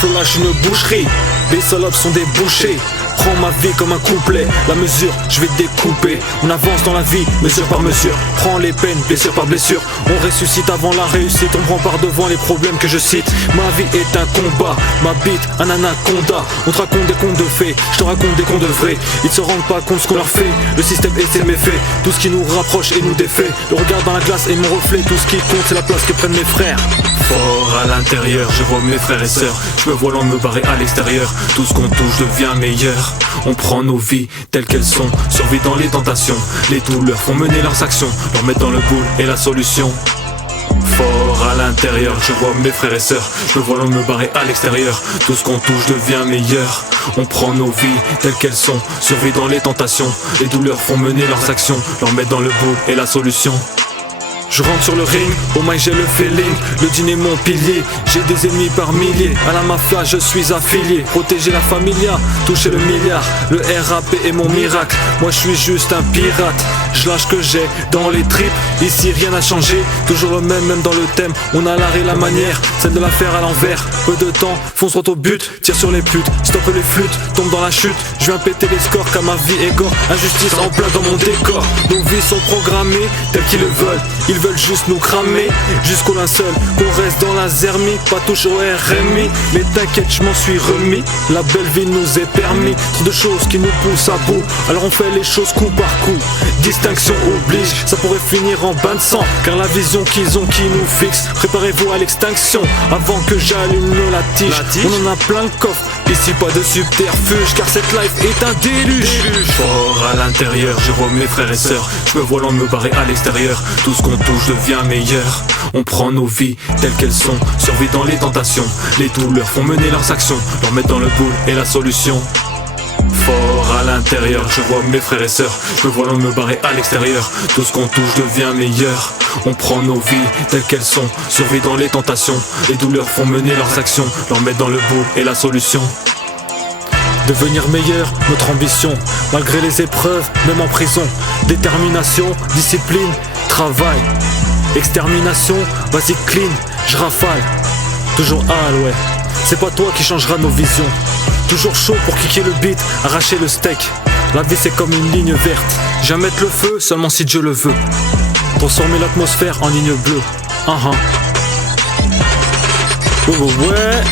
flow lâche une boucherie. Les salopes sont des bouchers. Prends ma vie comme un couplet, la mesure, je vais te découper. On avance dans la vie, mesure par mesure. Prends les peines, blessure par blessure. On ressuscite avant la réussite, on prend par devant les problèmes que je cite. Ma vie est un combat, ma bite un anaconda. On te raconte des contes de fées, je te raconte des contes de vrais. Ils se rendent pas compte ce qu'on leur fait, le système et ses méfaits. Tout ce qui nous rapproche et nous défait. Le regard dans la glace est mon reflet, tout ce qui compte c'est la place que prennent mes frères. Fort à l'intérieur, je vois mes frères et sœurs. Je me vois loin de me barrer à l'extérieur. Tout ce qu'on touche devient meilleur. On prend nos vies telles qu'elles sont, survit dans les tentations. Les douleurs font mener leurs actions, leur mettre dans le boule est la solution. Fort à l'intérieur, je vois mes frères et sœurs. Je me vois loin de me barrer à l'extérieur. Tout ce qu'on touche devient meilleur. On prend nos vies telles qu'elles sont, survit dans les tentations. Les douleurs font mener leurs actions, leur mettre dans le boule est la solution. Je rentre sur le ring, au mic j'ai le feeling. Le dîner mon pilier, j'ai des ennemis par milliers. À la mafia je suis affilié, protéger la familia, toucher le milliard. Le RAP est mon miracle, moi je suis juste un pirate. Je lâche que j'ai dans les tripes, ici rien n'a changé. Toujours le même dans le thème, on a l'art et la manière. Celle de la faire à l'envers, peu de temps, fonce droit au but. Tire sur les putes, stoppe les flûtes, tombe dans la chute. Je viens péter les scores car ma vie est gore. Injustice en plein dans mon décor. Nos vies sont programmées telles qu'ils le veulent. Ils veulent juste nous cramer jusqu'au linceul, qu'on reste dans la zermie, pas touche au RMI. Mais t'inquiète, je m'en suis remis. La belle vie nous est permis. Trop de choses qui nous poussent à bout. Alors on fait les choses coup par coup. Distinction oblige, ça pourrait finir en bain de sang. Car la vision qu'ils ont qui nous fixe. Préparez-vous à l'extinction avant que j'allume la tige. On en a plein le coffre. Ici pas de subterfuge, car cette life est un déluge. Fort à l'intérieur, je vois mes frères et sœurs. Je me vois loin de me barrer à l'extérieur. Tout ce qu'on touche devient meilleur. On prend nos vies telles qu'elles sont, survit dans les tentations. Les douleurs font mener leurs actions, leur mettre dans le boule est la solution. Fort à l'intérieur, je vois mes frères et sœurs. Je me vois loin de me barrer à l'extérieur. Tout ce qu'on touche devient meilleur. On prend nos vies telles qu'elles sont, survit dans les tentations. Les douleurs font mener leurs actions, leur mettre dans le boule est la solution. Devenir meilleur, notre ambition, malgré les épreuves, même en prison. Détermination, discipline, travail. Extermination, vas-y clean, je rafale. Toujours hal, ouais. C'est pas toi qui changera nos visions. Toujours chaud pour kicker le beat, arracher le steak. La vie c'est comme une ligne verte. J'aime mettre le feu seulement si Dieu le veut. Transformer l'atmosphère en ligne bleue. Ouais.